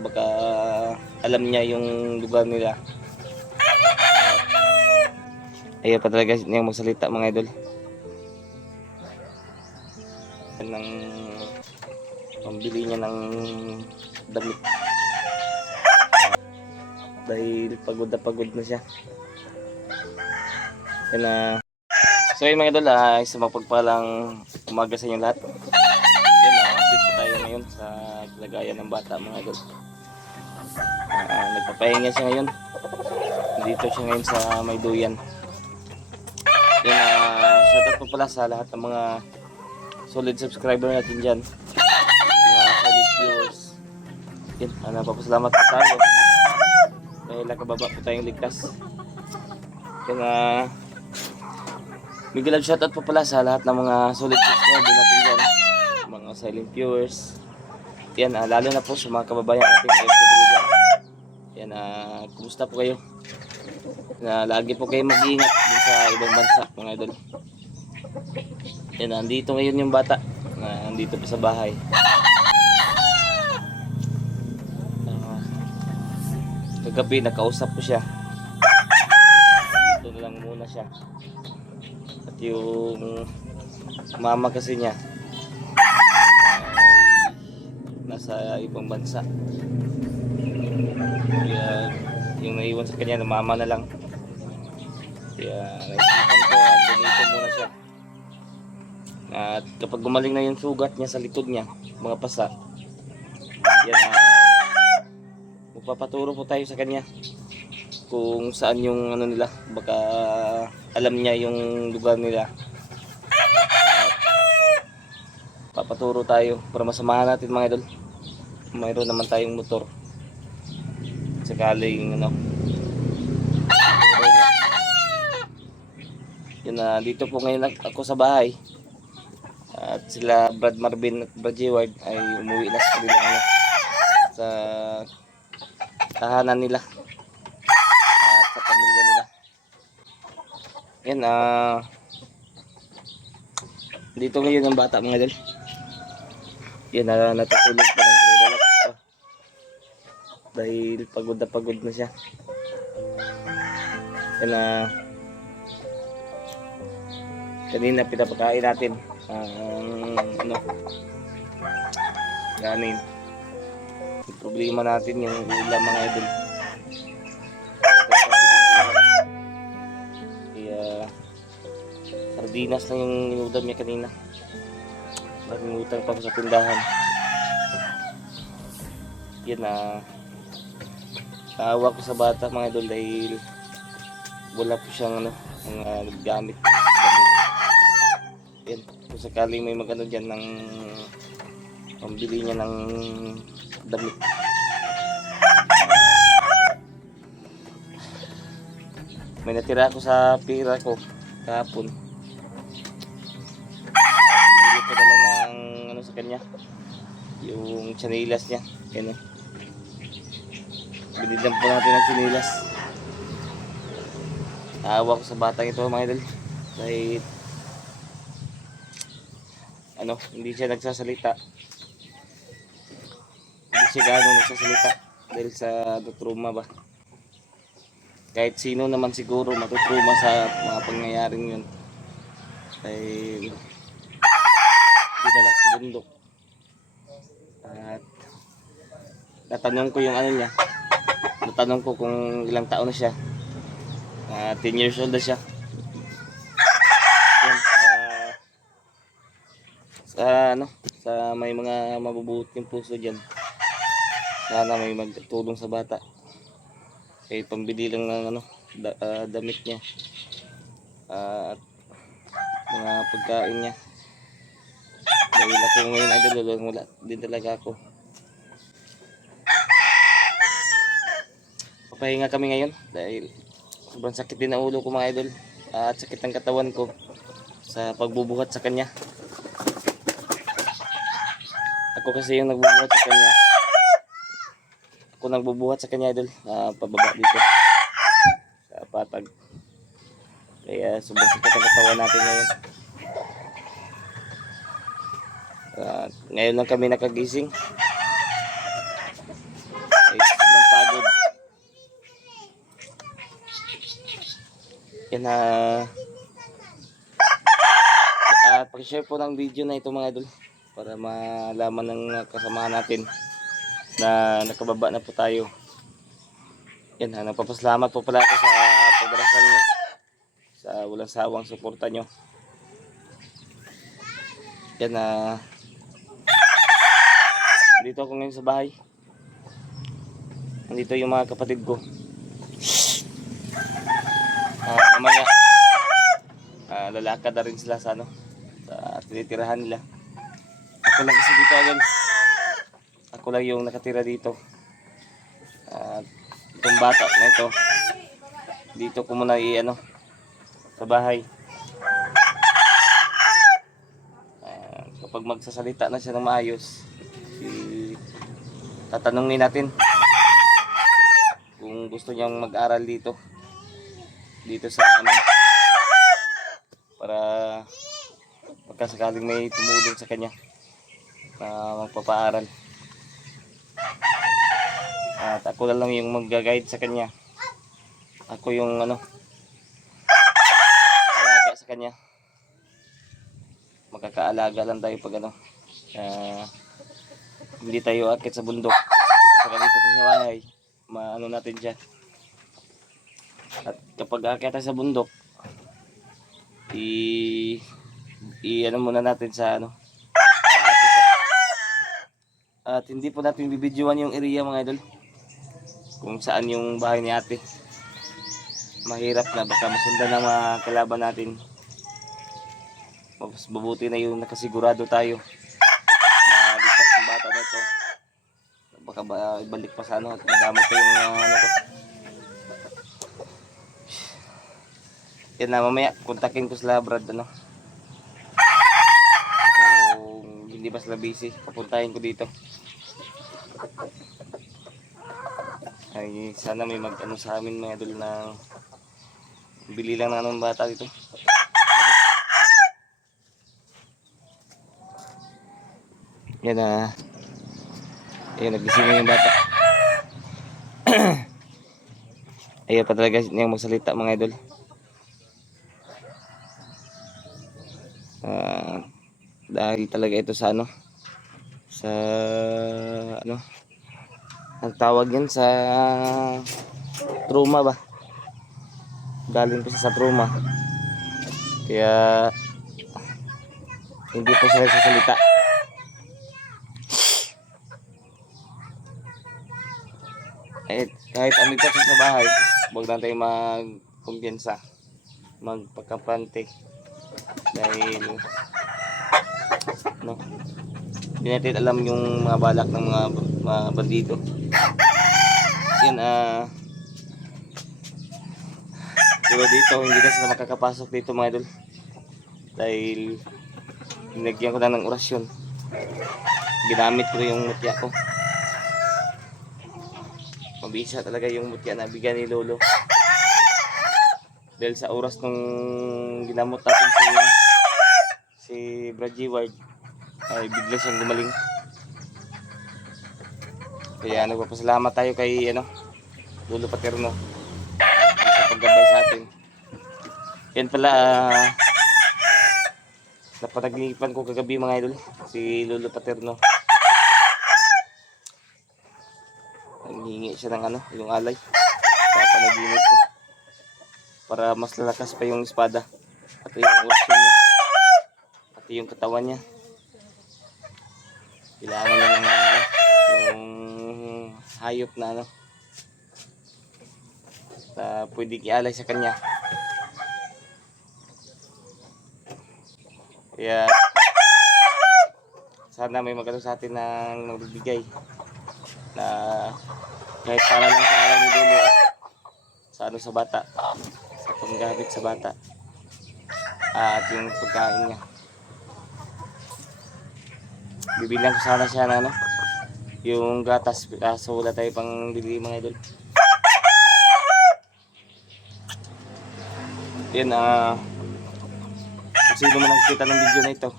baka alam niya yung lugar nila. Ayaw pa talaga niyang magsalita mga idol. Yan ang pambili niya ng damit. Dahil pagod na siya. Yan na. So yun mga idol, isang mapagpalang umaga sa inyo lahat. Yan na, update po tayo ngayon sa lagayan ng bata mga idol. Nagpapahinga siya ngayon. Dito siya ngayon sa Mayduyan. Yan, shoutout po pala sa lahat ng mga solid subscriber natin dyan. Mga solid viewers. Yan, napapasalamat po tayo. Dahil nakababa po tayong ligtas. Yan, big love shoutout po pala sa lahat ng mga solid subscriber natin dyan. Mga silent viewers. Yan, lalo na po sa mga kababayan natin OFW dyan. Yan, kumusta po kayo? Lagi po kayo mag-iingat dun sa ibang bansa mga idol. Yan, nandito ngayon yung bata. Nandito pa sa bahay. Kagabi nakausap ko siya. Dito na lang muna siya. At yung mama kasi niya nasa ibang bansa. Kaya yung naiwan sa kanya na mama na lang. Kaya naisipan ko dito muna siya. At kapag gumaling na yung sugat niya sa likod niya, mga pasa, yan, magpapaturo po tayo sa kanya kung saan yung ano nila, baka alam niya yung lugar nila. At papaturo tayo para masamahan natin mga idol. Mayroon naman tayong motor. Sakaling ano, yun, dito po ngayon ako sa bahay. At sila Brad Marvin at Brad Jeward ay umuwi na sa kanilang ano, sa tahanan nila at sa pamilya nila. Yan, dito ngayon ang bata mga idol. Yan, natutulog pa, nagre-relax pa. Dahil pagod na siya. Yan, kanina pinapakain natin ano, ganin. Yung problema natin yung ulam mga idol. Kaya sardinas lang yung inudam niya kanina. Nangungutang pa sa tindahan. Yan, naawa ko sa bata mga idol dahil wala po siyang ano, mga gamit. Yan, kung sakaling may magano dyan ng pambili niya ng damit. May natira ako sa pira ko kahapon. Binili ko na lang ng ano sa kanya, yung chanilas niya. Yan, binigyan po natin ng chanilas. Naawa ko sa batang ito mga idol dahil ano, hindi siya nagsasalita. Hindi siya gano'ng nagsasalita dahil sa trauma ba. Kahit sino naman siguro matutruma sa mga pangyayaring yun. Dahil dinala sa bundok. At natanong ko yung ano niya. Natanong ko kung ilang taon na siya. 10 years old na siya. Yan, sa may mga mabubuting puso diyan. Sana may magtulong sa bata. Kaya pambili lang ng ano, damit niya. At mga pagkain niya. Dahil ako ngayon ay dalawang wala din talaga ako. Papahinga kami ngayon dahil sobrang sakit din ang ulo ko mga idol. At sakit ang katawan ko sa pagbubuhat sa kanya. Ako kasi yung nagbubuhat sa kanya. Ako nagbubuhat sa kanya idol. Pababa dito sa patag. Kaya sobrang sakit ang katawan natin ngayon. Ngayon lang kami nakagising. Yan pag-share po ng video na ito mga idol para malaman ng kasamahan natin na nakababa na po tayo. Yan, nagpapasalamat po pala ako sa pagdarasal nyo, sa walang sawang suporta nyo. Yan, dito ako ngayon sa bahay. Nandito yung mga kapatid ko. Mamaya lalakad na rin sila sa sa tinitirahan nila. Ako lang kasi dito agad. Ako lang yung nakatira dito. Itong bata na ito, dito ko muna sa bahay. Kapag magsasalita na siya ng maayos, tatanungin natin kung gusto niyang mag-aral dito sa para pagkasakaling may tumulong sa kanya na magpapaaral. At ako na lang yung mag-guide sa kanya. Ako yung alaga sa kanya. Magkakaalaga lang tayo pag hindi tayo akit sa bundok. Saka dito sa bahay, natin siya. At kapag akit tayo sa bundok, muna natin sa at hindi po natin bibidyoan yung area mga idol kung saan yung bahay ni ate. Mahirap na, baka masundan ng mga kalaban natin. Mas mabuti na yung nakasigurado tayo na ligtas yung bata na ito. Baka ibalik pa sa at madami pa yung ko. Yan na, mamaya kontakin ko sila Brad kung hindi ba sila busy, papuntahin ko dito. Ay sana may sa amin mga idol na bili lang ng bata dito. Yan ayun, nagising na yung bata. Ayaw pa talaga niyang magsalita mga idol. Dahil talaga ito sa ang tawag yan sa trauma ba, galing po sa trauma, kaya hindi po siya nagsasalita. Kahit andito sa bahay, huwag lang tayo magkumpiyansa, magpagkampante dahil hindi natin alam yung mga balak ng mga bandido. Yan, pero dito hindi na sila makakapasok dito mga idol dahil binagyan ko na ng orasyon. Ginamit ko yung mutya ko. Mabisa talaga yung mutya na bigyan ni Lolo dahil sa oras nung ginamot natin si Brad Ward ay bigla siyang gumaling. Kaya nagpapasalamat tayo kay Lolo Paterno sa paggabay sa atin. Yan pala, napanaglipan ko kagabi mga idol, si Lolo Paterno. Nanghingi siya ng yung alay sa panaginip ko para mas lalakas pa yung espada pati yung orasyon niya pati yung katawan niya. Kailangan niya ng yung hayop na pwede ialay sa kanya. Kaya sana may magano sa atin ng magbibigay na kahit para lang sa alay ni Lolo at sa bata, sa panggamit sa bata at yung pagkain niya. Bibilang ko sana siya na yung gatas, kaso wala tayo pang bili mga idol. Yan, kung sino man nakikita ng video na ito,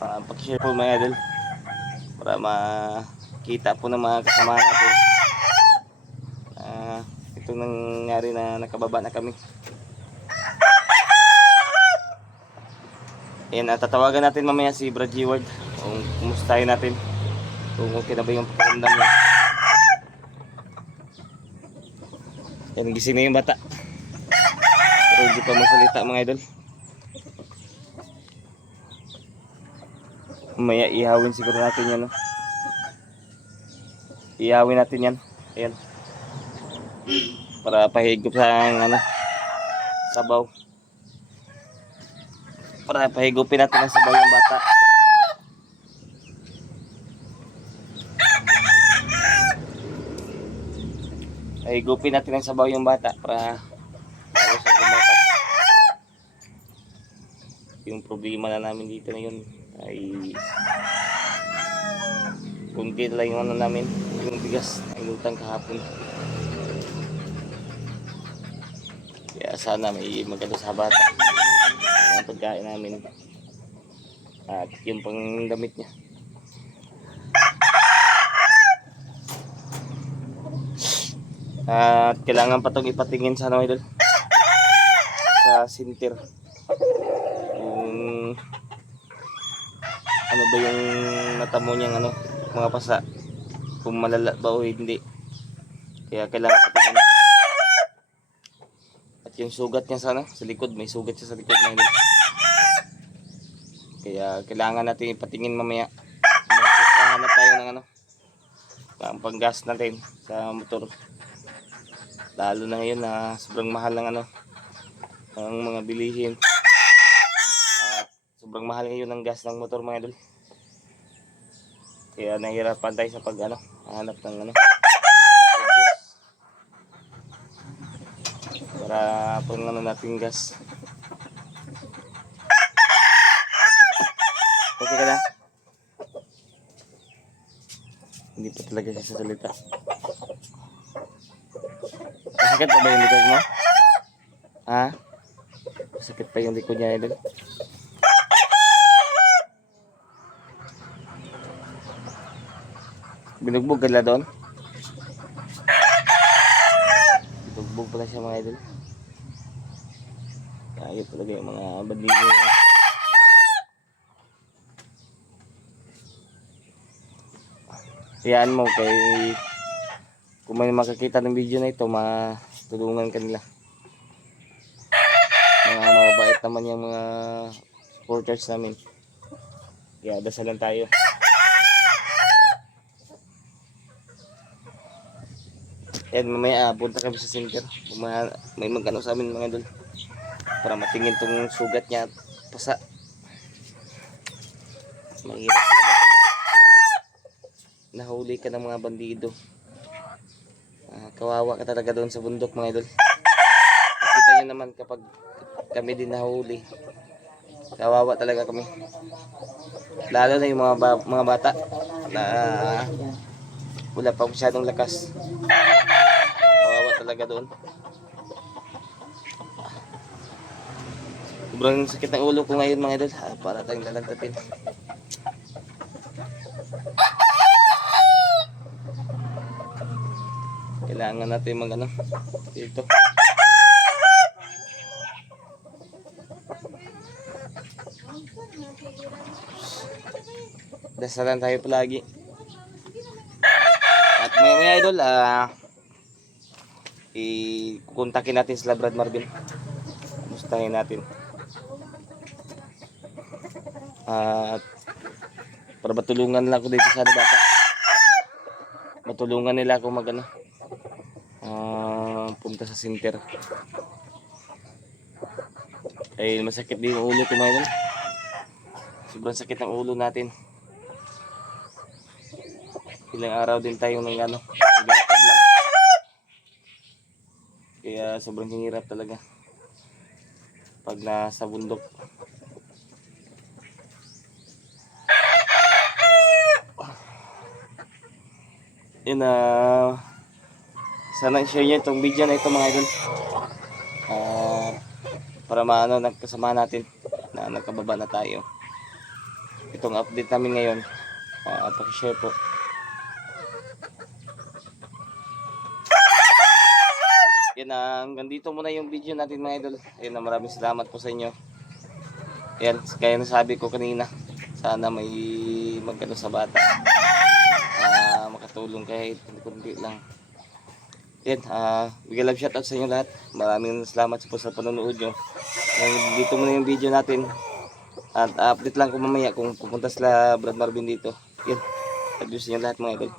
pag-share po mga idol para makita po ng mga kasama natin ito nangyari na nakababa na kami. Ayan, tatawagan natin mamaya si Brad Ward kung kumustahin natin kung okay na ba yung pakiramdam niya. Ayan, gising na yung bata pero hindi pa masalita mga idol. Mamaya ihawin siguro natin yan, no? Ihawin natin yan. Ayan, para pahigop sa ano, sabaw. Para pahigupin natin ang sabaw yung bata. Pahigupin natin ang sabaw yung bata para lalo sa lumakas. Yung problema na namin dito na yun ay kunti lang yung ano namin, yung bigas na inutang kahapon. Kaya sana may magano sa bata ang pagkain namin at yung pang damit niya. At kailangan pa itong ipatingin sa ano idol, sa sinter, kung ano ba yung natamo niyang ano, mga pasa, kung malala ba o hindi. Kaya kailangan patingin. At yung sugat niya sana sa likod, may sugat siya sa likod na idol. Kaya kailangan natin ipatingin mamaya. Hanap tayo ng ano, ang panggas natin sa motor. Lalo na ngayon na sobrang mahal ng ano, ang mga bilihin. At sobrang mahal ngayon ng gas ng motor mga idol. Kaya nahihirapan tayo sa pag ano, hanap ng ano, para pang ano natin gas. Okay ka na? Hindi pa talaga siya sasalita. Sakit pa ba yung likod mo? Ha? Sakit pa yung likod niya idol. Binugbog ka na doon? Binugbog pala siya mga idol. Ayun talaga yung mga bandido. Hayaan mo kay kung may makakita ng video na ito, matulungan kanila. Mga mabait naman yung mga supporters namin. Kaya dasalan tayo. Yan, mamaya punta kami sa center. May mag-ano sa amin mga idol, para matingin tong sugat niya at pasa. Mahirap talaga pag nahuli ka ng mga bandido. Kawawa ka talaga doon sa bundok mga idol. Nakita nyo naman kapag kami din nahuli, kawawa talaga kami. Lalo na yung mga bata na wala pa masyadong lakas. Kawawa talaga doon. Sobrang sakit ng ulo ko ngayon mga idol. Para tayong lalagtatin. Kailangan natin mag-ano dito. Dasalan tayo palagi. At may idol, kukontakin natin sila Brad Marvin. Mustahin natin. At para matulungan nila ako dito sa bata. Matulungan nila ako mag-ano, punta sa center. Ay masakit din yung ulo ko mga idol. Sobrang sakit ng ulo natin. Ilang araw din tayo ng ano, naglalakad lang. Kaya sobrang hirap talaga pag nasa bundok. Yun, sana i-share nyo itong video na ito mga idol, para maano nagkasama natin na nagkababa na tayo. Itong update namin ngayon, paki-share po. Yan, hanggang dito muna yung video natin mga idol. Ayun, maraming salamat po sa inyo. Yan, kaya nasabi ko kanina, sana may magkano sa bata. Makatulong kahit kunti lang. Yan, bigyan love shoutout sa inyo lahat. Maraming salamat po sa panonood nyo. Dito muna yung video natin. At update lang ko mamaya kung pupunta sila Brad Marvin dito. Yan, love you sa inyo lahat mga idol.